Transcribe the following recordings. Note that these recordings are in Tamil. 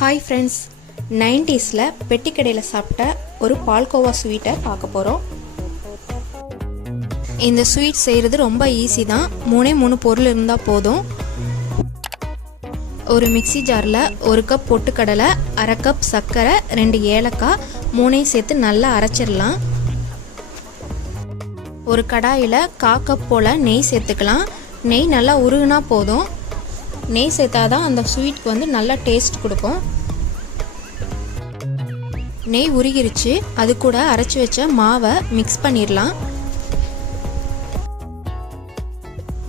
ஹாய் ஃப்ரெண்ட்ஸ் நைன்டிஸில் பெட்டி கடையில் சாப்பிட்ட ஒரு பால்கோவா ஸ்வீட்டை பார்க்க போகிறோம் இந்த ஸ்வீட் செய்கிறது ரொம்ப ஈஸி தான். மூணே மூணு பொருள் இருந்தால் போதும். ஒரு மிக்ஸி ஜாரில் ஒரு கப் பொட்டுக்கடலை அரை கப் சர்க்கரை ரெண்டு ஏலக்காய் மூணையும் சேர்த்து நல்லா அரைச்சிடலாம். ஒரு கடாயில் கா கப் போல் நெய் சேர்த்துக்கலாம். நெய் நல்லா உருகுனா போதும். நெய் சேர்த்தா தான் அந்த ஸ்வீட்க்கு வந்து நல்லா டேஸ்ட் கொடுக்கும். நெய் உருகிருச்சு அது கூட அரைச்சி வச்ச மாவை மிக்ஸ் பண்ணிடலாம்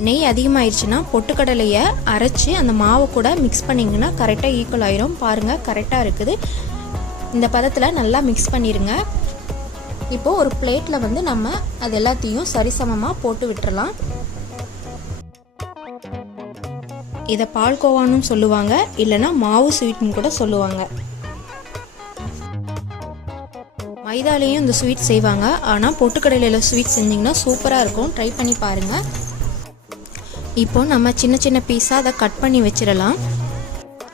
நெய் அதிகமாகிடுச்சுன்னா பொட்டுக்கடலையை அரைச்சி அந்த மாவை கூட மிக்ஸ் பண்ணிங்கன்னா கரெக்டாக ஈக்குவல் ஆயிரும். பாருங்கள் கரெக்டாக இருக்குது. இந்த பதத்தில் நல்லா மிக்ஸ் பண்ணிடுங்க இப்போது ஒரு பிளேட்டில் வந்து நம்ம அது எல்லாத்தையும் சரிசமமாக போட்டு விட்டுறலாம் இதை பால்கோவான்னு சொல்லுவாங்க இல்லைன்னா மாவு ஸ்வீட்னு கூட சொல்லுவாங்க. மைதாலேயும் இந்த ஸ்வீட் செய்வாங்க. ஆனால் பொட்டுக்கடலையில் ஸ்வீட் செஞ்சிங்கன்னா சூப்பராக இருக்கும். ட்ரை பண்ணி பாருங்கள் இப்போ நம்ம சின்ன சின்ன பீஸாக அதை கட் பண்ணி வச்சிடலாம்.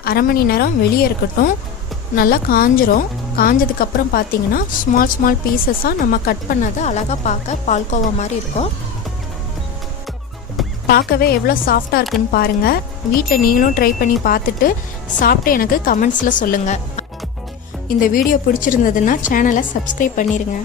அரை மணி நேரம் வெளியே இருக்கட்டும். நல்லா காஞ்சிரும். காஞ்சதுக்கப்புறம் பார்த்தீங்கன்னா ஸ்மால் ஸ்மால் பீசஸாக நம்ம கட் பண்ணதை அழகாக பார்க்க பால்கோவா மாதிரி இருக்கும். பார்க்கவே எவ்வளோ சாஃப்டாக இருக்குன்னு பாருங்கள் வீட்டில் நீங்களும் ட்ரை பண்ணி பார்த்துட்டு சாப்பிட்டு எனக்கு கமெண்ட்ஸில் சொல்லுங்கள் இந்த வீடியோ பிடிச்சிருந்ததுன்னா சேனலை சப்ஸ்கிரைப் பண்ணிடுங்க